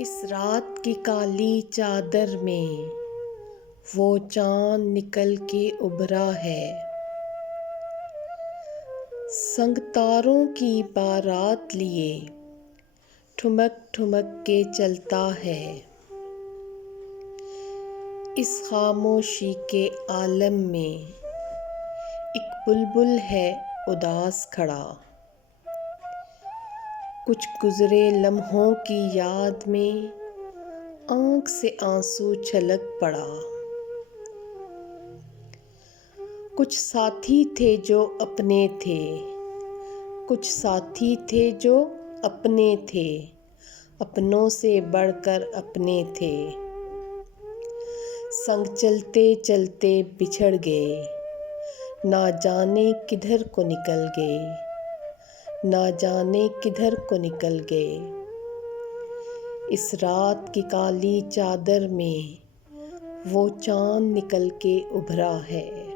इस रात की काली चादर में वो चांद निकल के उभरा है। संग तारों की बारात लिए ठुमक ठुमक के चलता है। इस खामोशी के आलम में एक बुलबुल है उदास खड़ा। कुछ गुजरे लम्हों की याद में आँख से आंसू छलक पड़ा। कुछ साथी थे जो अपने थे, कुछ साथी थे जो अपने थे, अपनों से बढ़कर अपने थे। संग चलते चलते बिछड़ गए, ना जाने किधर को निकल गए, ना जाने किधर को निकल गए। इस रात की काली चादर में वो चांद निकल के उभरा है।